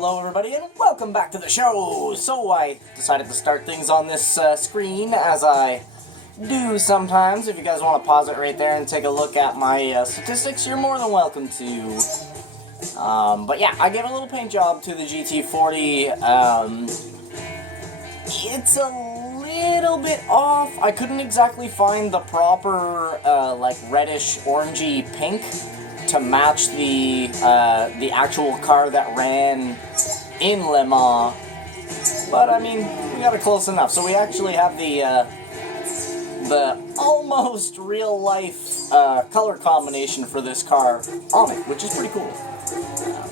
Hello everybody and welcome back to the show! So I decided to start things on this screen as I do sometimes. If you guys want to pause it right there and take a look at my statistics, you're more than welcome to. But yeah, I gave a little paint job to the GT40. It's a little bit off. I couldn't exactly find the proper like reddish orangey pink to match the actual car that ran in Le Mans, but I mean, we got it close enough. So we actually have the almost real life color combination for this car on it, which is pretty cool.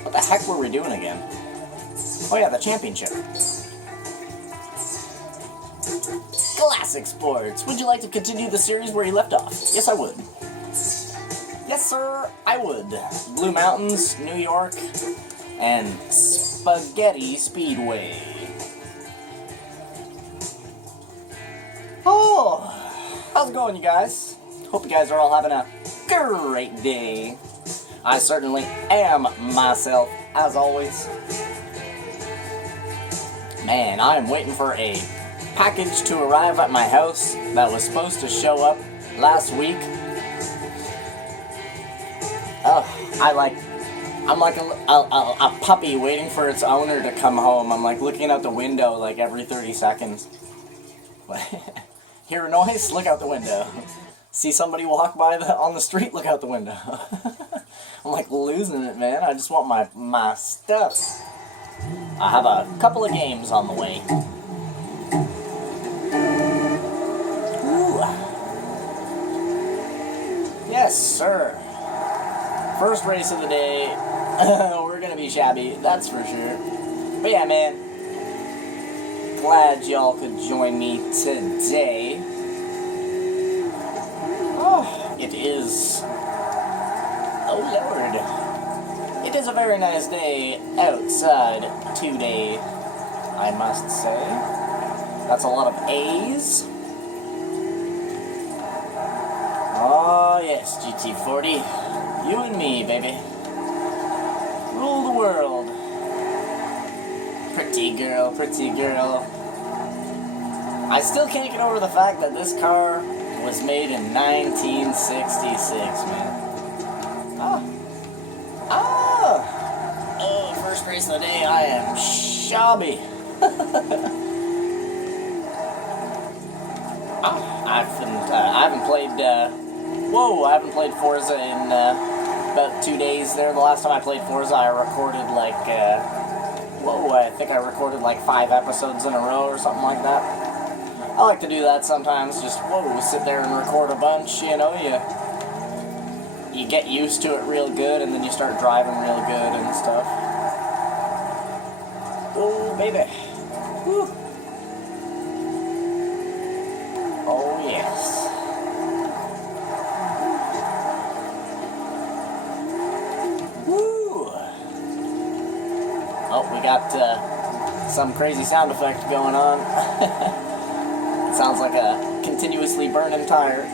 What the heck were we doing again? Oh yeah, the championship. Classic Sports. Would you like to continue the series where you left off? Yes, I would. Yes, sir, I would. Blue Mountains, New York, and Spaghetti Speedway. Oh, how's it going, you guys? Hope you guys are all having a great day. I certainly am myself, as always. Man, I am waiting for a package to arrive at my house that was supposed to show up last week. Oh, I'm like a puppy waiting for its owner to come home. I'm like looking out the window like every 30 seconds. Hear a noise? Look out the window. See somebody walk by on the street? Look out the window. I'm like losing it, man. I just want my stuff. I have a couple of games on the way. Ooh. Yes, sir. First race of the day, we're gonna be shabby, that's for sure. But yeah, man, glad y'all could join me today. Oh, it is, oh lord, it is a very nice day outside today, I must say. That's a lot of A's. Oh yes, GT40. You and me, baby. Rule the world. Pretty girl, pretty girl. I still can't get over the fact that this car was made in 1966, man. Oh, first race of the day, I am shabby. I haven't played, I haven't played Forza in about 2 days there. The last time I played Forza, I recorded like, I think I recorded like 5 episodes in a row or something like that. I like to do that sometimes, just, sit there and record a bunch, you know, you get used to it real good, and then you start driving real good and stuff. Oh, baby. Whew. Oh, yes. Oh, we got some crazy sound effect going on. It sounds like a continuously burning tire.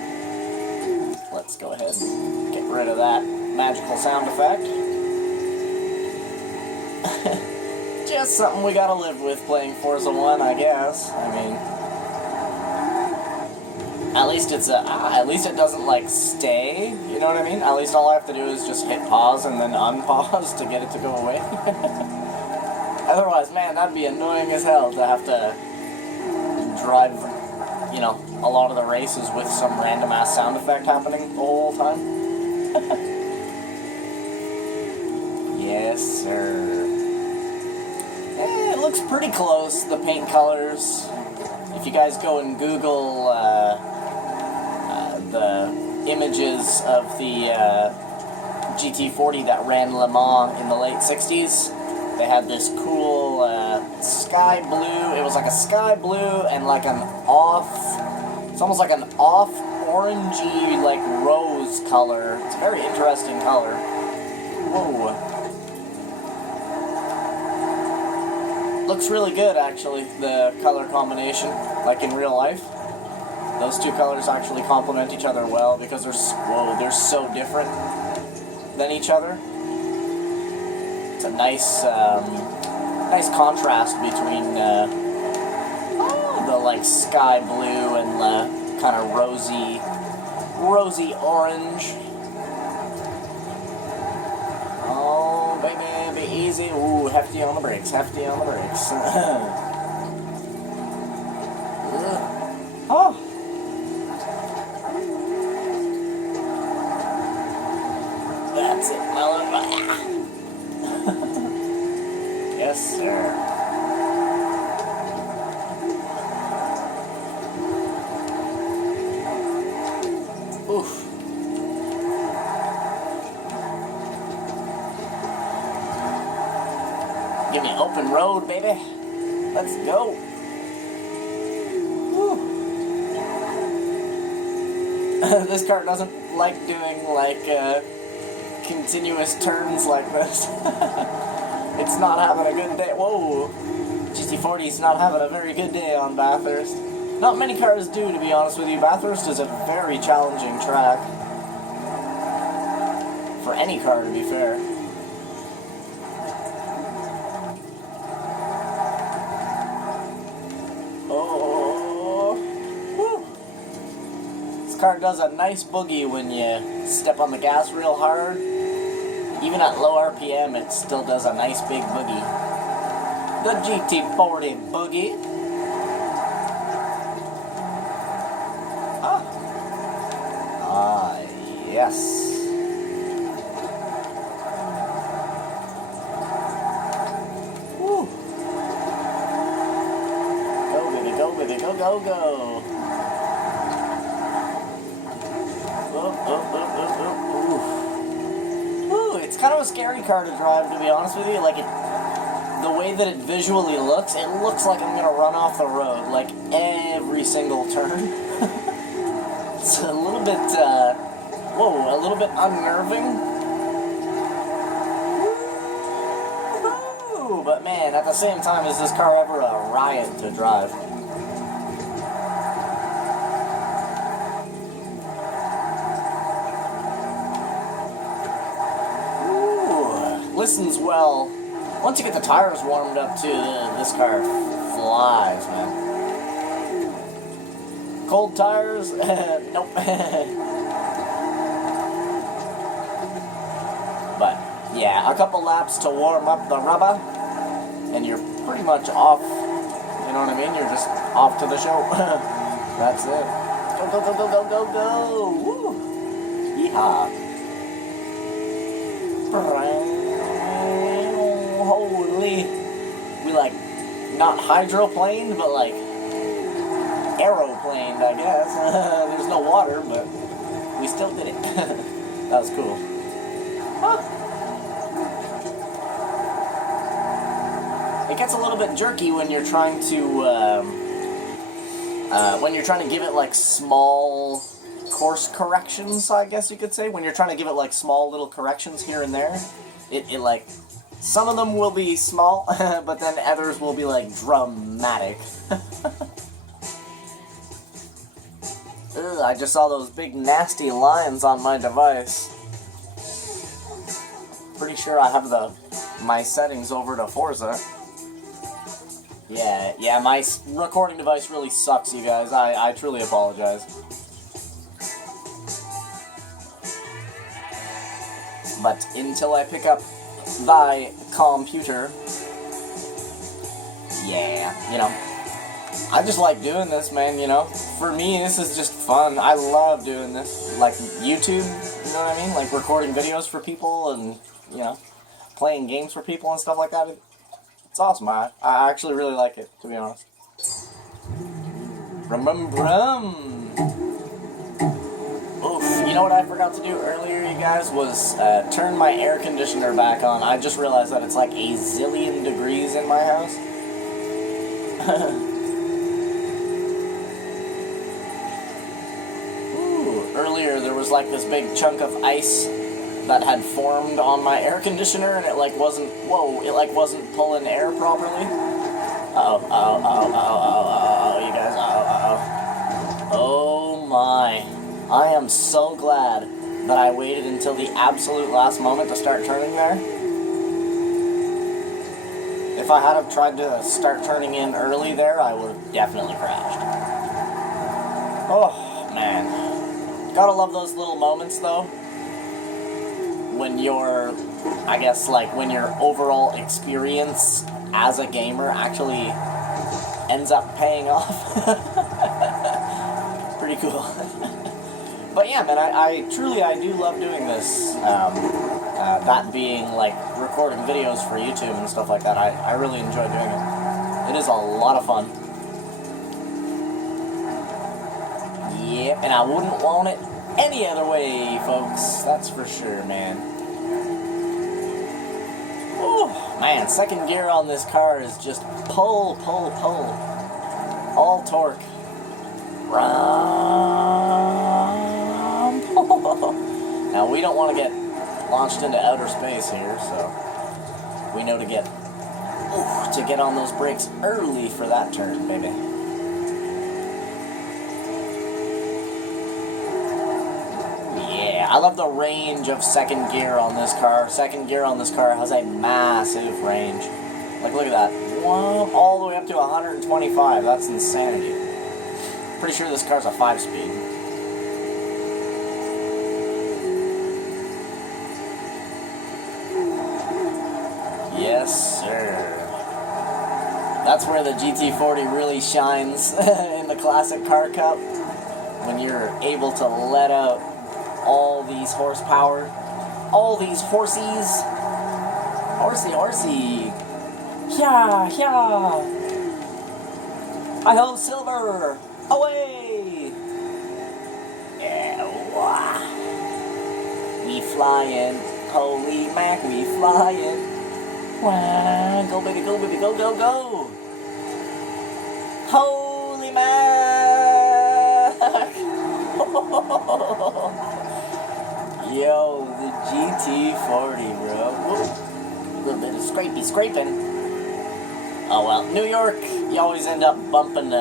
Let's go ahead and get rid of that magical sound effect. Just something we gotta live with playing Forza 1, I guess. I mean, at least it doesn't like stay, you know what I mean? At least all I have to do is just hit pause and then unpause to get it to go away. Otherwise, man, that'd be annoying as hell to have to drive, you know, a lot of the races with some random ass sound effect happening the whole time. Yes, sir. It looks pretty close, the paint colors. If you guys go and Google the images of the GT40 that ran Le Mans in the late 60s, they had this cool sky blue. It was like a sky blue and like an off, it's almost like an off orangey, like rose color. It's a very interesting color. Whoa. Looks really good, actually, the color combination, like in real life. Those two colors actually complement each other well because they're so different than each other. It's a nice Nice contrast between the like sky blue and the kind of rosy orange. Oh baby, be easy. Ooh, hefty on the brakes, hefty on the brakes. Oh. That's it, motherfucker. Yes, sir. Oof. Give me open road, baby. Let's go. Woo. This car doesn't like doing like continuous turns like this. It's not having a good day. Whoa. GT40's not having a very good day on Bathurst. Not many cars do, to be honest with you. Bathurst is a very challenging track. For any car, to be fair. Oh. Woo. This car does a nice boogie when you step on the gas real hard. Even at low RPM, it still does a nice big boogie. The GT40 boogie. Ah, yes. Woo. Go, baby, go, baby, go, go, go. Ooh, it's kind of a scary car to drive, to be honest with you. Like, the way that it visually looks, it looks like I'm gonna run off the road, like, every single turn. It's a little bit, a little bit unnerving. Woo-hoo! But man, at the same time, is this car ever a riot to drive? Ooh, listens well. Once you get the tires warmed up too, this car flies, man. Cold tires? Nope. But, yeah, a couple laps to warm up the rubber, and you're pretty much off, you know what I mean? You're just off to the show. That's it. Go, go, go, go, go, go, go! Woo! Yeehaw. Holy. We, like, not hydroplaned, but, like, aeroplaned, I guess. There's no water, but we still did it. That was cool. Huh. It gets a little bit jerky when you're trying to give it like small course corrections, I guess you could say. When you're trying to give it like small little corrections here and there, it like, some of them will be small, but then others will be like dramatic. Ugh, I just saw those big nasty lines on my device. Pretty sure I have my settings over to Forza. Yeah, my recording device really sucks, you guys. I truly apologize. But until I pick up thy computer, yeah, you know, I just like doing this, man, you know. For me, this is just fun. I love doing this. Like YouTube, you know what I mean? Like recording videos for people and, you know, playing games for people and stuff like that. It's awesome. I actually really like it, to be honest. Oof, you know what I forgot to do earlier, you guys, was turn my air conditioner back on. I just realized that it's like a zillion degrees in my house. Earlier there was like this big chunk of ice that had formed on my air conditioner, and it like wasn't pulling air properly. You guys, oh my. I am so glad that I waited until the absolute last moment to start turning there. if I had have tried to start turning in early there, I would have definitely crashed. Oh, man. Gotta love those little moments, though. When your, I guess, like, when your overall experience as a gamer actually ends up paying off. Pretty cool. But yeah, man, I truly do love doing this. That being, like, recording videos for YouTube and stuff like that. I really enjoy doing it. It is a lot of fun. Yep, and I wouldn't want it any other way, folks. That's for sure, man. Oh, man, second gear on this car is just pull, pull, pull. All torque. Now, we don't want to get launched into outer space here, so we know to get on those brakes early for that turn, baby. Yeah, I love the range of second gear on this car. Second gear on this car has a massive range. Like, look at that. All the way up to 125. That's insanity. Pretty sure this car's a 5-speed. Yes, sir. That's where the GT40 really shines in the Classic Car Cup. When you're able to let out all these horsepower, all these horsies. Horsey, horsey. Yeah, yeah. Hi-ho, silver. Away. Yeah, wow. We flying. Holy mac, we flying. Wow, go baby, go baby, go, go, go! Holy mac! Yo, the GT40, bro. Whoa. A little bit of scraping. Oh well, New York, you always end up bumping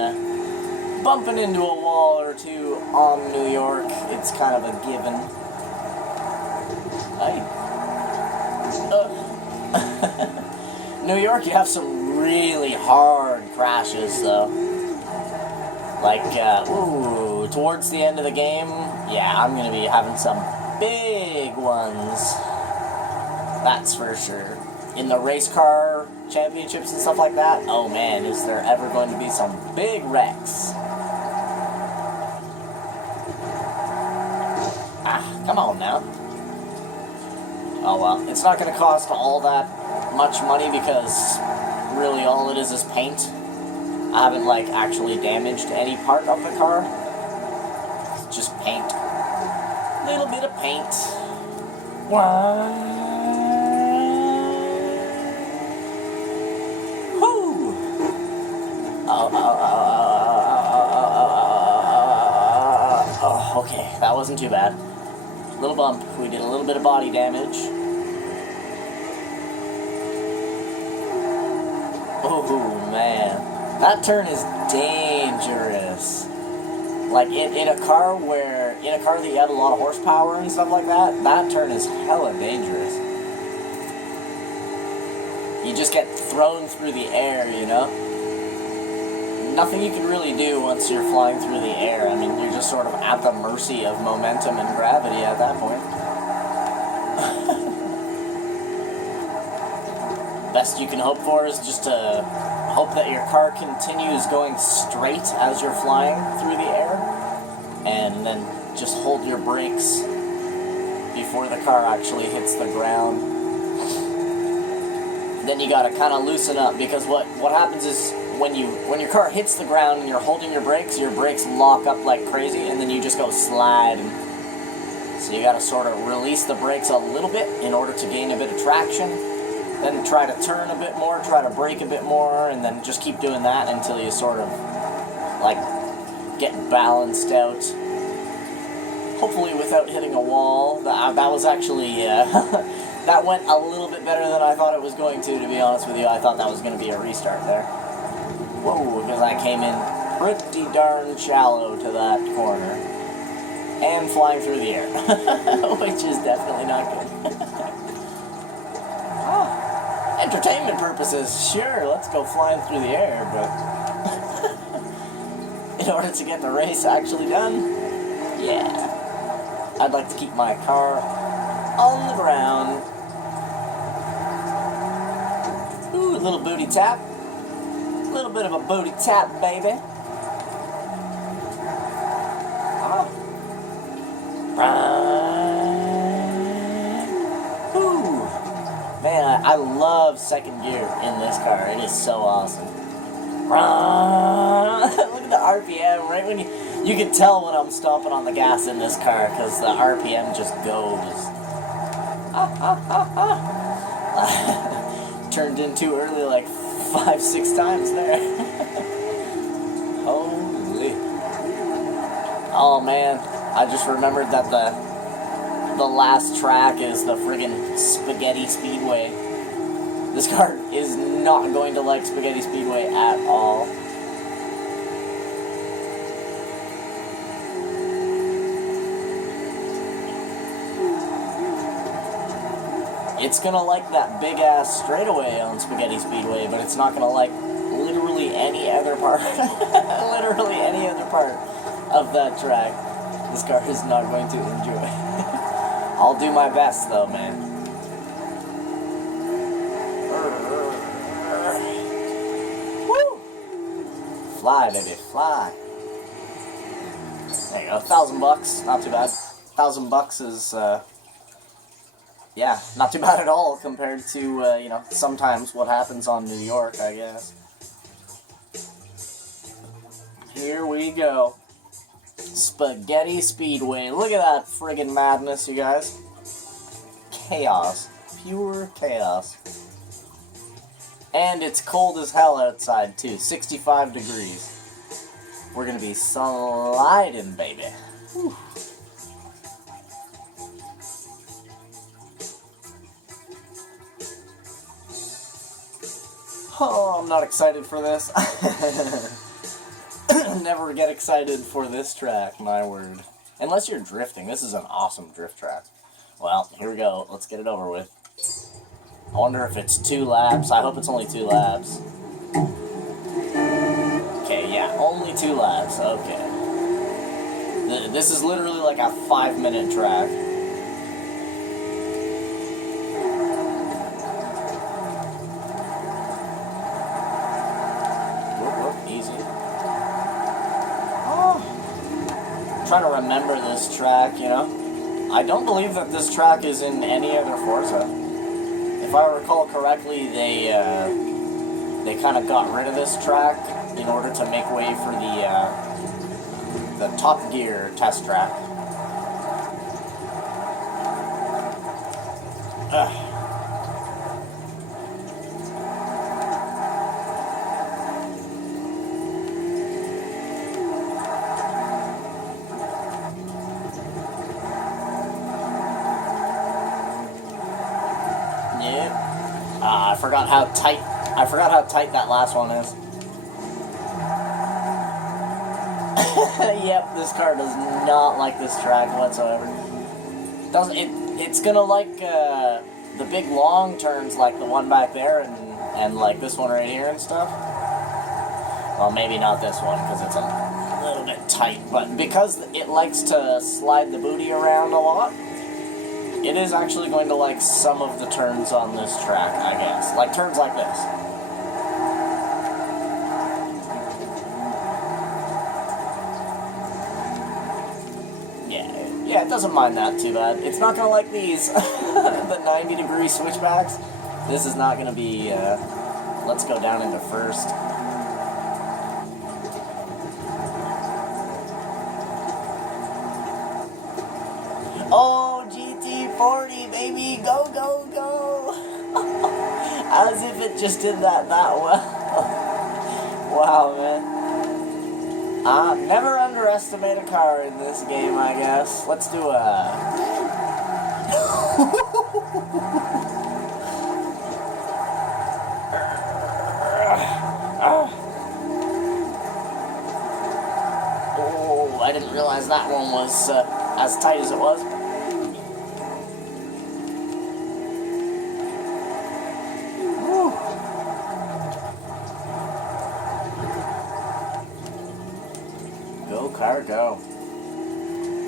into a wall or two on New York. It's kind of a given. New York, you have some really hard crashes, though. Like, towards the end of the game, yeah, I'm gonna be having some big ones. That's for sure. In the race car championships and stuff like that, oh man, is there ever going to be some big wrecks. Come on now. Oh well, it's not gonna cost all that much money because really all it is paint. I haven't like actually damaged any part of the car. It's just paint. Little bit of paint. Woo! Oh, okay, that wasn't too bad. Little bump. We did a little bit of body damage. Oh man, that turn is dangerous. Like in a car that you have a lot of horsepower and stuff like that, that turn is hella dangerous. You just get thrown through the air, you know? Nothing you can really do once you're flying through the air. I mean, you're just sort of at the mercy of momentum and gravity at that point. Best you can hope for is just to hope that your car continues going straight as you're flying through the air, and then just hold your brakes before the car actually hits the ground. Then you gotta kind of loosen up, because what happens is when your car hits the ground and you're holding your brakes lock up like crazy, and then you just go slide. So you gotta sort of release the brakes a little bit in order to gain a bit of traction. Then try to turn a bit more, try to brake a bit more, and then just keep doing that until you sort of, like, get balanced out. Hopefully without hitting a wall. That was actually, that went a little bit better than I thought it was going to be honest with you. I thought that was going to be a restart there. Whoa, because I came in pretty darn shallow to that corner. And flying through the air, which is definitely not good. Entertainment purposes, sure, let's go flying through the air, but in order to get the race actually done, yeah. I'd like to keep my car on the ground. Ooh, a little booty tap. A little bit of a booty tap, baby. Ooh. Man, I love second gear in this car. It is so awesome. Look at the RPM, right when you can tell when I'm stomping on the gas in this car, because the RPM just goes. Turned in too early like 5-6 times there. Holy. Oh man, I just remembered that the last track is the friggin' Spaghetti Speedway. This car is not going to like Spaghetti Speedway at all. It's gonna like that big ass straightaway on Spaghetti Speedway, but it's not gonna like literally any other part. Literally any other part of that track. This car is not going to enjoy. I'll do my best though, man. Woo! Fly, baby, fly. There you go, $1,000, not too bad. $1,000 is, yeah, not too bad at all compared to, you know, sometimes what happens on New York, I guess. Here we go. Spaghetti Speedway. Look at that friggin' madness, you guys. Chaos. Pure chaos. And it's cold as hell outside, too. 65 degrees. We're gonna be sliding, baby. Whew. Oh, I'm not excited for this. Never get excited for this track, my word. Unless you're drifting. This is an awesome drift track. Well, here we go. Let's get it over with. I wonder if it's 2 laps. I hope it's only 2 laps. Okay, yeah, only 2 laps. Okay. This is literally like a 5-minute track. Trying to remember this track, you know. I don't believe that this track is in any other Forza. If I recall correctly, they kind of got rid of this track in order to make way for the Top Gear test track. Ugh. I forgot how tight that last one is. Yep, this car does not like this track whatsoever. It's gonna like the big long turns like the one back there and like this one right here and stuff. Well, maybe not this one because it's a little bit tight, but because it likes to slide the booty around a lot, it is actually going to like some of the turns on this track, I guess. Like turns like this. Yeah, it doesn't mind that too bad. It's not going to like these, the 90-degree switchbacks. This is not going to be, let's go down into first. Oh, GT40, baby, go, go, go! As if it just did that well. Wow, man. Never underestimate a car in this game, I guess. Let's do a... Oh, I didn't realize that one was as tight as it was. car, go.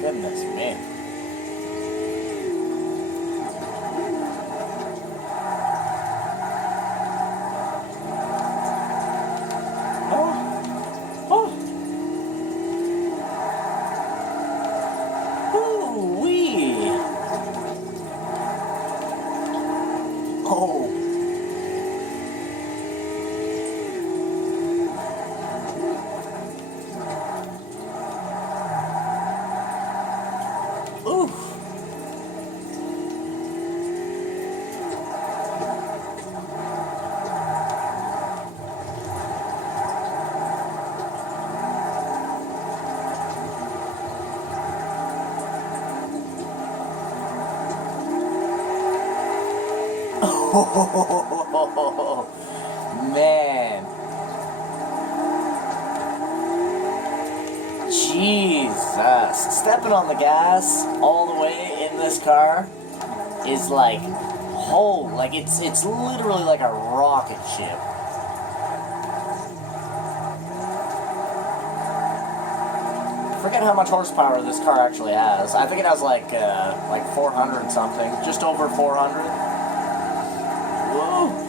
Goodness me. Oh. Oh. Ooh-wee. Oh. Oof. Oh, man. Jesus. Stepping on the gas all the way in this car is like, like it's literally like a rocket ship. I forget how much horsepower this car actually has. I think it has like 400 something, just over 400. Whoa.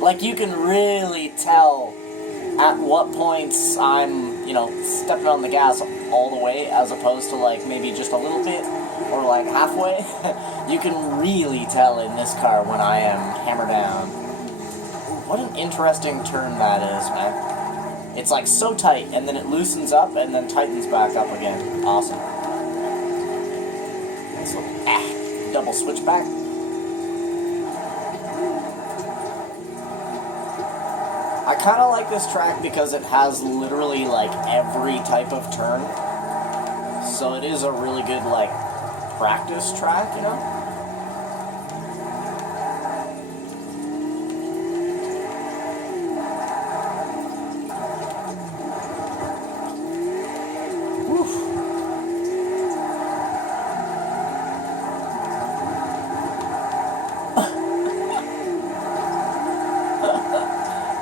Like, you can really tell at what points I'm, stepping on the gas all the way, as opposed to, like, maybe just a little bit, or, like, halfway. You can really tell in this car when I am hammered down. What an interesting turn that is, man. It's, like, so tight, and then it loosens up, and then tightens back up again. Awesome. So, double switch back. I kind of like this track because it has literally, like, every type of turn. So it is a really good, like, practice track, you know?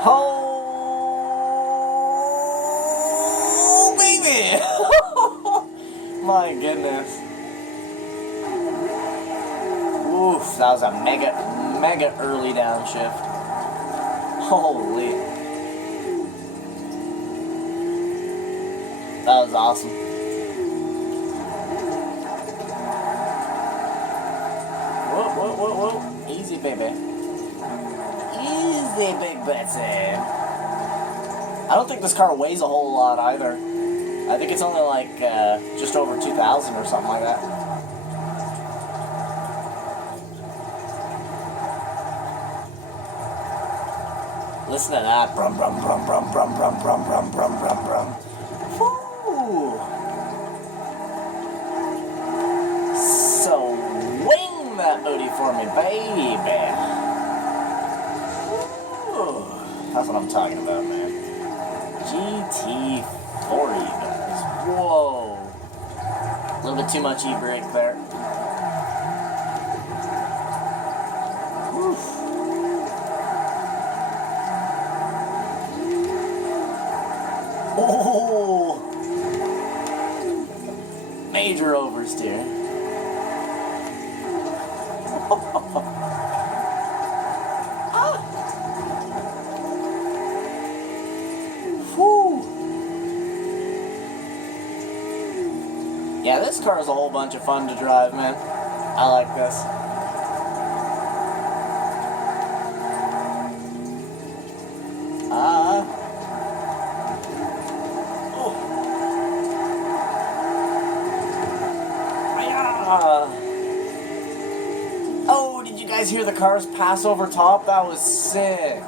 Oh, baby! My goodness. Oof, that was a mega early downshift. Holy. That was awesome. Whoa. Easy, baby. Easy, big Betsy. I don't think this car weighs a whole lot either. I think it's only like just over 2,000 or something like that. Listen to that. Brum, brum, brum, brum, brum, brum, brum, brum, brum, brum, brum. Woo! So wing that booty for me, baby. Woo! That's what I'm talking about, man. GT40, guys. Whoa. A little bit too much e-brake there. Oof. Oh! Major oversteer. Yeah, this car is a whole bunch of fun to drive, man. I like this. Oh, did you guys hear the cars pass over top? That was sick.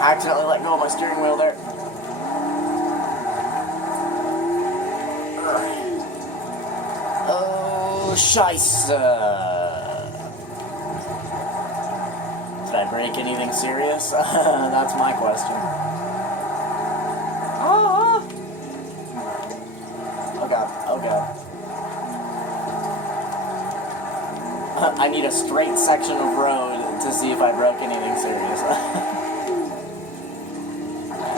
I accidentally let go of my steering wheel there. Oh, scheisse. break anything serious? That's my question. Oh! Oh god, oh god. I need a straight section of road to see if I broke anything serious.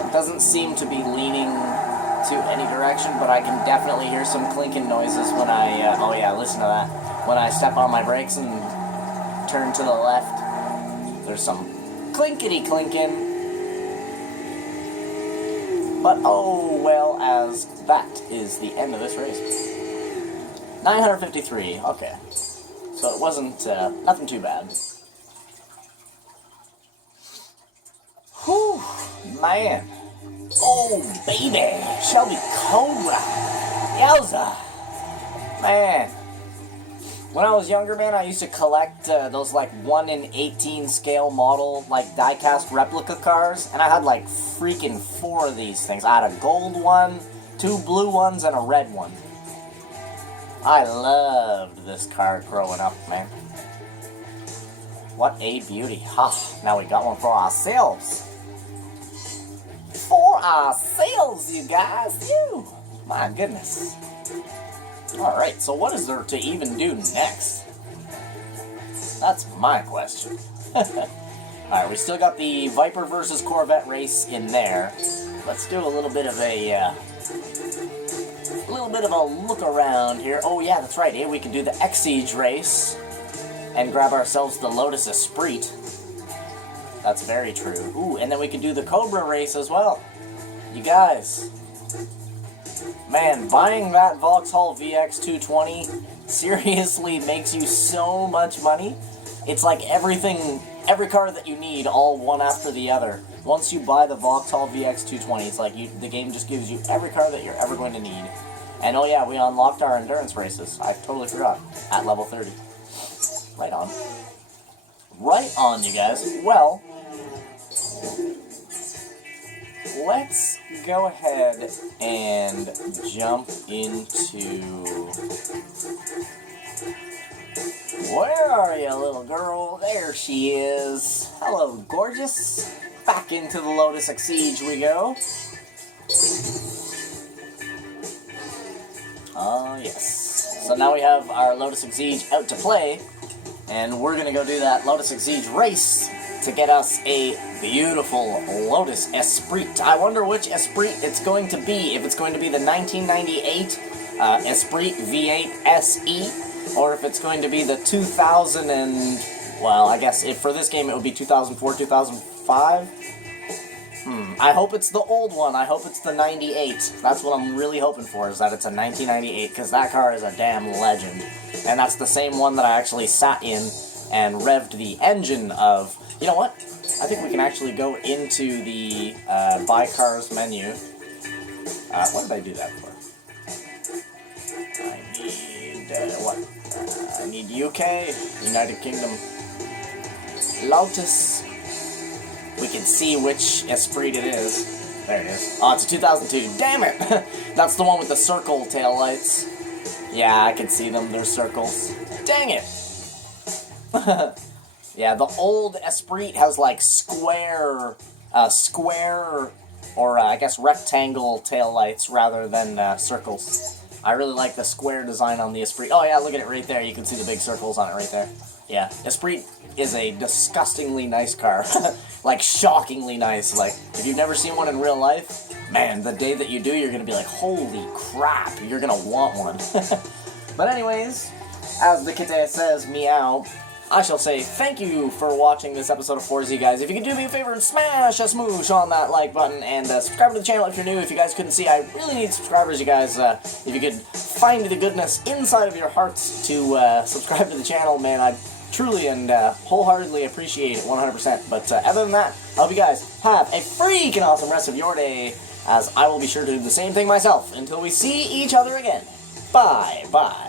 It doesn't seem to be leaning to any direction, but I can definitely hear some clinking noises when I, oh yeah, listen to that. When I step on my brakes and turn to the left, there's some clinkety clinking. But oh well, as that is the end of this race. 953, okay. So it wasn't, nothing too bad. Whew, man. Oh, baby. Shelby Cobra. Yowza. Man. When I was younger, man, I used to collect those, like, 1 in 18 scale model, like, die-cast replica cars. And I had, like, freaking 4 of these things. I had a gold one, 2 blue ones, and a red one. I loved this car growing up, man. What a beauty. Ha, now we got one for ourselves. For ourselves, you guys. You. My goodness. Alright, so what is there to even do next? That's my question. Alright, we still got the Viper versus Corvette race in there. Let's do a little bit of a look around here. Oh yeah, that's right. Hey, we can do the X-Siege race and grab ourselves the Lotus Esprit. That's very true. Ooh, and then we can do the Cobra race as well. You guys, man, buying that Vauxhall VX220 seriously makes you so much money. It's like everything, every car that you need, all one after the other. Once you buy the Vauxhall VX220, it's like the game just gives you every car that you're ever going to need. And oh yeah, we unlocked our endurance races. I totally forgot. At level 30. Right on. Right on, you guys. Well, let's go ahead and jump into... Where are you, little girl? There she is. Hello, gorgeous. Back into the Lotus X-Siege we go. Yes. So now we have our Lotus X-Siege out to play, and we're going to go do that Lotus X-Siege race to get us a beautiful Lotus Esprit. I wonder which Esprit it's going to be, if it's going to be the 1998 Esprit V8 SE, or if it's going to be the 2000 and, well, I guess for this game it would be 2004, 2005. I hope it's the old one. I hope it's the 98. That's what I'm really hoping for, is that it's a 1998, because that car is a damn legend. And that's the same one that I actually sat in and revved the engine of. You know what? I think we can actually go into the Buy Cars menu. What did I do that for? I need, what? I need UK, United Kingdom, Lotus. We can see which Esprit it is. There it is. Oh, it's a 2002. Damn it! That's the one with the circle taillights. Yeah, I can see them. They're circles. Dang it! Yeah, the old Esprit has like square, or I guess rectangle taillights rather than circles. I really like the square design on the Esprit. Oh yeah, look at it right there. You can see the big circles on it right there. Yeah, Esprit is a disgustingly nice car. Like, shockingly nice. Like, if you've never seen one in real life, man, the day that you do, you're gonna be like, holy crap, you're gonna want one. But anyways, as the Kite says, meow, I shall say thank you for watching this episode of Forza, you guys. If you could do me a favor and smash a smoosh on that like button, and subscribe to the channel if you're new. If you guys couldn't see, I really need subscribers, you guys. If you could find the goodness inside of your hearts to subscribe to the channel, man, I'd truly and wholeheartedly appreciate it 100%. But other than that, I hope you guys have a freaking awesome rest of your day, as I will be sure to do the same thing myself until we see each other again. Bye-bye.